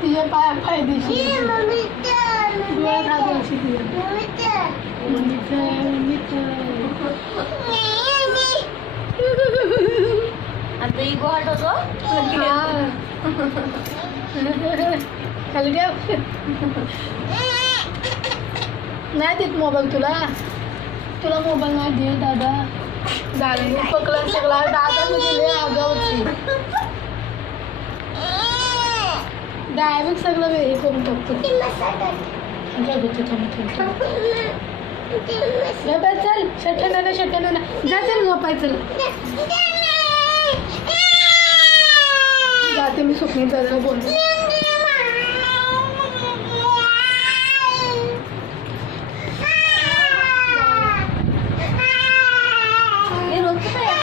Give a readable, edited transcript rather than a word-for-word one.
तिचे पाय फायदेशीर आता इगो हट होतो खाली ठेव नाही देत मोबाईल तुला मोबाईल नाही दे दादा दादा पकला सगळा दादा म्हणजे आगावची डायरेक्ट सगळं हे करून टाकतो चल शटना जा चल झोपायचं जाते मी स्वप्नीत दादाला बोलतो